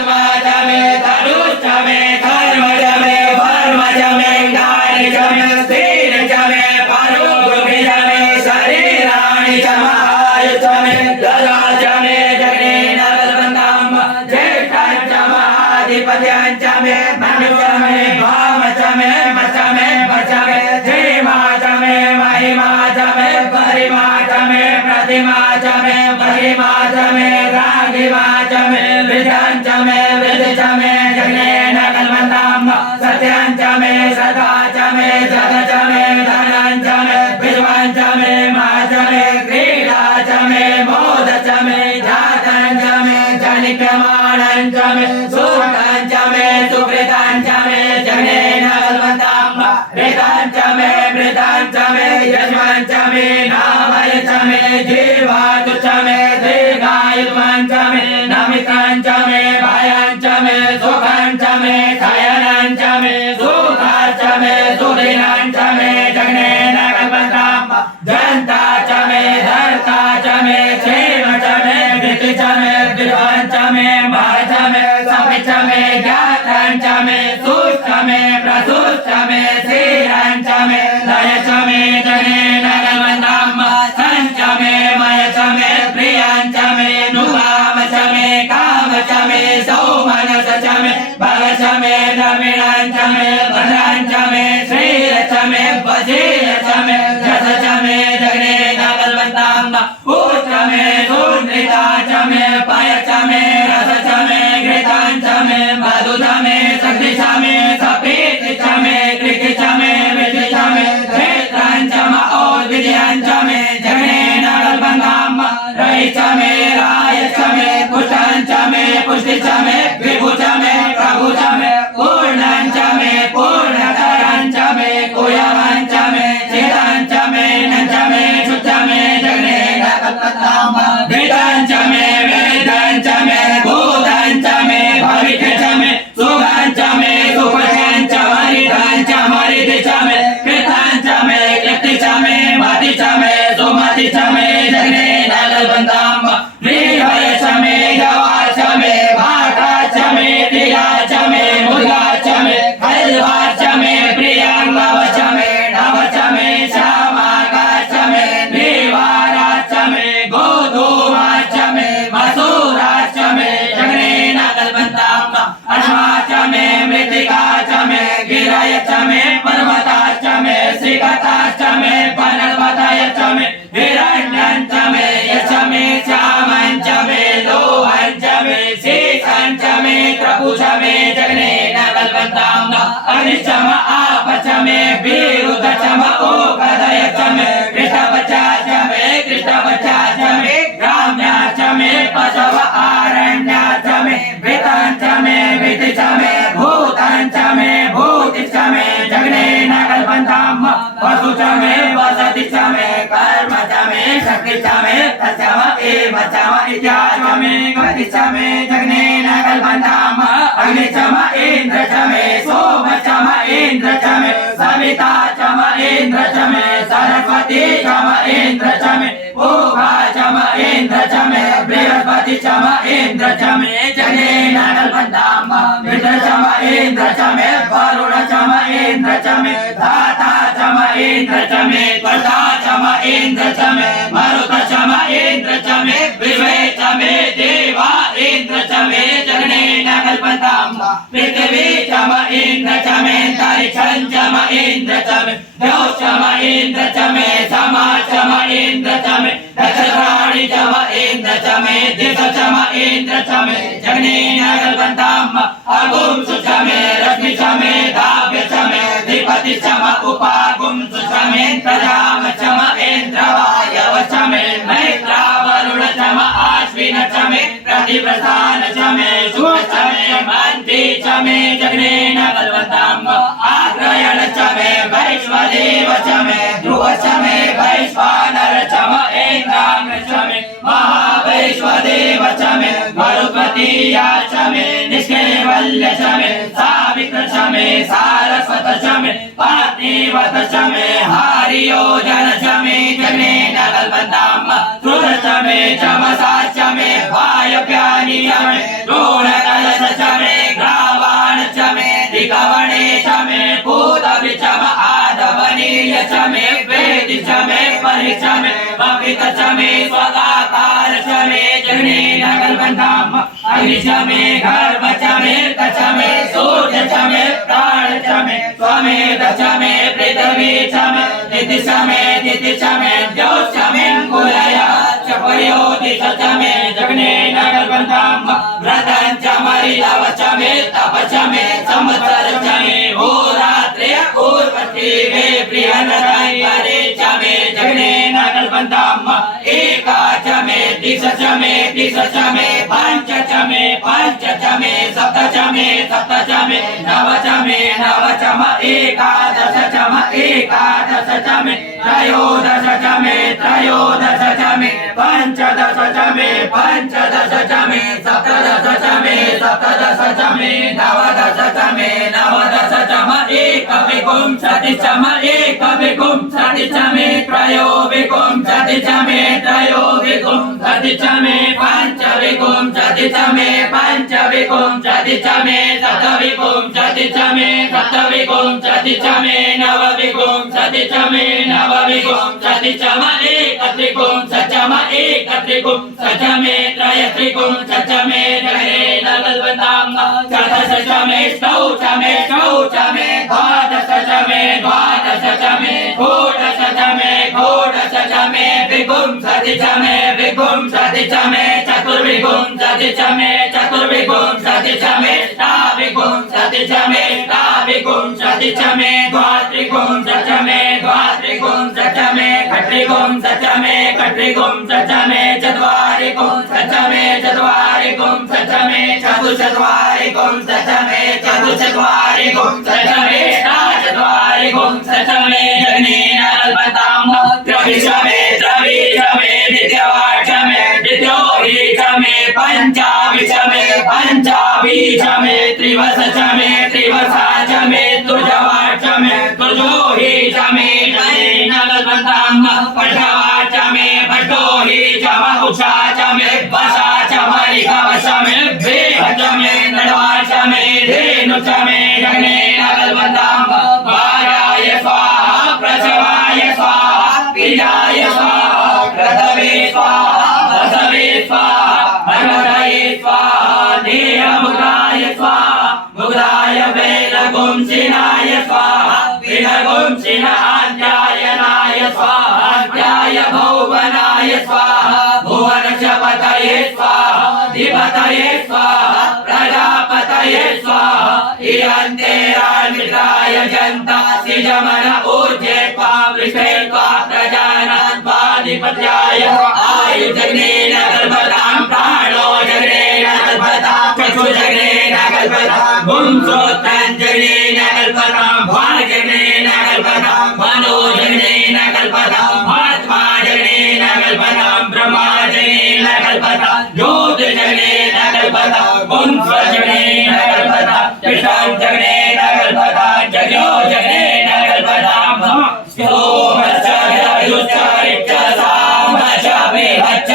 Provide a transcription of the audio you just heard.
आत्मा च मे धनुश्च मे धर्म च मे वर्म च मे ज्ञान च मे स्थिर च मे परोगुप्त च मे शरीराणि च महायु च मे ददा च मे जगने नगलवन्ताम ज्येष्ठं च महाधिपत्यं च मे मनु च मे भाम च मे मच मे वच मे धीमा च मे महिमा च मे परिमा च मे प्रतिमा च मे परिमा च मे रागिमा च मे विधं च मे विधि च मे जगने नगलवन्ताम सत्यं च मे सदा च मे जग च मे धनं च मे विद्वान् च मे मा च मे क्रीडा च मे मोद च मे जातं च मे जनिक्यमानं च मे सुकृतं च मे सुकृतं च मे जगने नगलवन्ताम ऋतं च मे मृतं च मे यजमान् च मे नामय च मे जीवातु च मे दीर्घायुष्मान् च मे नमितं च मे भयं च मे सुखं च मे शयनं च मे सुखं च मे सुदिनं च मे जगने नगलवन्ताम जन्ता च मे धर्ता च मे क्षेम च मे धृति च मे विद्वान् च मे मह च मे सपि च मे ज्ञातं च मे सुष्ठ मे प्रसुष्ठ मे श्रीरं च मे लय च मे जगने नगलवन्ताम सं च मे मय च मे प्रियं च मे नुगाम च मे काम च मे सौमनस च मे भग च मे द्रविणं च मे भद्रं च मे श्रीर च मे वजीर च मे जस च मे जगने नगलवन्ताम ऊच मे सुनृता च मे पय च मे रस च मे घृतं च मे मधु च मे शक्ति च मे सपीति च मे कृति च मे विधि च मे क्षेत्रं च म और्विद्यं च मे जगने नगलवन्ताम रयि च मे राय च मे पुष्टं च मे पुष्टि च मे विभु च मे प्रभु च मे पूर्णं च मे पूर्णतरं च मे कुयवं च मे चिदं च मे नं च मे छु च मे जगने नगलवन्ताम वेदं च मे वेदं च मे भूतं च मे भविष्य च मे सुगं च मे सुपथं च मरितं च मरिति च मे कृतं च मे कृति च मे मति च मे सुमति च मे जगने नगलवन्ताम श्रीभय च मे जवा च मे भाटा च मे प्रिया च मे मुद्गा च मे हलवा च मे प्रियंगव च मे नव च मे श्यामाका च मे निवारा च मे गोधूमा च मे मसूरा च मे जगने नगलवन्ताम अश्वा च मे मृत्तिका च मे गिरय च मे पर्वता च मे श्रीगता च मे पनर्वतय च मे हिरण्यं च मे यच मे श्यामं च मे लोहं च मे शीतं च मे प्रभु च मे जगने नगलवन्ताम अग्नि च म आप च मे विरुद्ध च म ओपदय च मे कृष्णवचा च मे कृष्णवचा च मे ग्राम्या च मे पशव आरण्या च मे वितं च मे विधि च मे भूतं च मे भूति च मे जगने नगलवन्ताम वसु च मे वसति च मे कर्म च मे शक्ति च मे तचम एव च म इत्या च मे गति च मे जगने नगलवन्ताम अग्नि च म इन्द्र च मे सोम च म इन्द्र च मे सविता च म इन्द्र च मे सरस्वती च म इन्द्र च मे पूर्वा च म इन्द्र च मे बृहस्पति च म इन्द्र च मे जगने नगलवन्ताम मित्र च म इन्द्र च मे वरुण च म इन्द्र च मे धाता च म इन्द्र च मे त्वष्टा च म इन्द्र च मे मरुत च म इन्द्र च मे विश्वे च मे देवा इन्द्र च मे जगने नगलवन्ताम पृथिवी च म इन्द्र च मे तरिक्षं च म इन्द्र च मे द्यौ च म इन्द्र च मे समा च म इन्द्र च मे नक्षत्राणि च म इन्द्र च मे दिश च म इन्द्र च मे जगने नगलवन्ताम अगुंसु च मे रश्मि च मे दाव्य च मे अधिपति च म उपागुंसु च मे प्रजाम च म इन्द्र वायव च मे मैत्रा वरुण च म आश्विन च मे प्रतिप्रस्थान च मे शुक्र च मे मन्ति च मे जगने नगलवन्ताम आग्रयण च मे वैश्वदेव च मे ध्रुव च मे वैश्वानर च म इन्द्राग्र च मे महावैश्वदेव च मे मरुत्वतीया च मे निष्कैवल्य च मे सावित्र च मे सारस्वत च मे पार्थिवत च मे हारियोजन च मे जगने नगलवन्ताम श्रुत च मे चमसा च मे वायव्यानि च मे द्रोणकलश च मे वेदि च मे परि च मे भवित च मे स्वाकार च मे जगने नगलबंधाम अग्नि च मे गर्भ च मे च मे सूर्य च मे प्राण च मे स्वमेध च मे पृथ्वी च मे दिति च मे ज्योत् च मे कुलया च पर्योदि च मे जगने नगलबंधाम व्रतं च मरिलव च मे तप च मे संवत्सर च मे होरात्रे पूर्वति मे प्रियनदायरे च मे जगने नगलबंधाम एका च मे दिश च मे पंच च मे सप्त च मे नव च म एकादश च मे त्रयोदश च मे पंचदश च मे सप्तदश च मे नवदश च म एकविंशति च मे त्रयोविंशति च मे पंचविंशति च मे पंचविंशति च मे शतविंशति च मे शतविंशति च मे नवविंशति च मे नवविंशति च म एकत्रिंशति च मे त्रयत्रिंशति च मे जगने नगलबंधाम चतुर्दश च मे षोडश च मे षोडश च मे विंशति च मे चतुर्विंशति च मे अष्टाविंशति च मे द्वात्रिंशति च मे खट्रिंशति च मे चत्वारिंशति च मे चतुश्चत्वारिंशति च मे चतुश्चत्वारिंशति च मे अष्टाचत्वारिंशति च मे जगने नगलबंधाम त्रयोदश च मे द्वितीयोहि च मे पंचविंश च मे त्रिवश च मे तुर्जोहि च मे जगने नगलबंधाम पटवा च मे पटोहि च म उषा च मे वशा च मरिगव च मे वेह च मे नडवा च मे धेनु च मे जगने नगलबंधाम वाराय स्वाहा प्रसवाय स्वाहा बीजाय स्वाहा क्रतवे स्वाहा वसवे स्वाहा भगवतये स्वाहा देहमुद्राय स्वाहा मुद्राय वेदगुंसिनाय स्वाहा वेदगुंसिनाध्यायनाय स्वाहा अध्याय भुवनाय स्वाहा भुवनशपतये स्वाहा धिपतये स्वाहा प्रजापतये स्वाहा इयन्ते रामित्राय जन्ता सिजमन ऊर्जे त्वा वृषे त्वा प्रजानान् त्वाधिपत्याय आयुजग्ने नगलबंधाम प्राणो जग्ने नगलबंधाम चक्षु जग्ने नगलबंधाम पुंसोत्तम जग्ने नगलबंधाम भाग जग्ने नगलबंधाम मनो जग्ने नगलबंधाम आत्मा जग्ने नगलबंधाम ब्रह्मा जग्ने नगलबंधाम ज्योत जग्ने नगलबंधाम पुंस जग्ने नगलबंधाम कृष्ण जग्ने नगलबंधाम जग्यो जग्ने नगलबंधाम सोमश्च रजुश्च ऋक्च सामश्च वेहश्च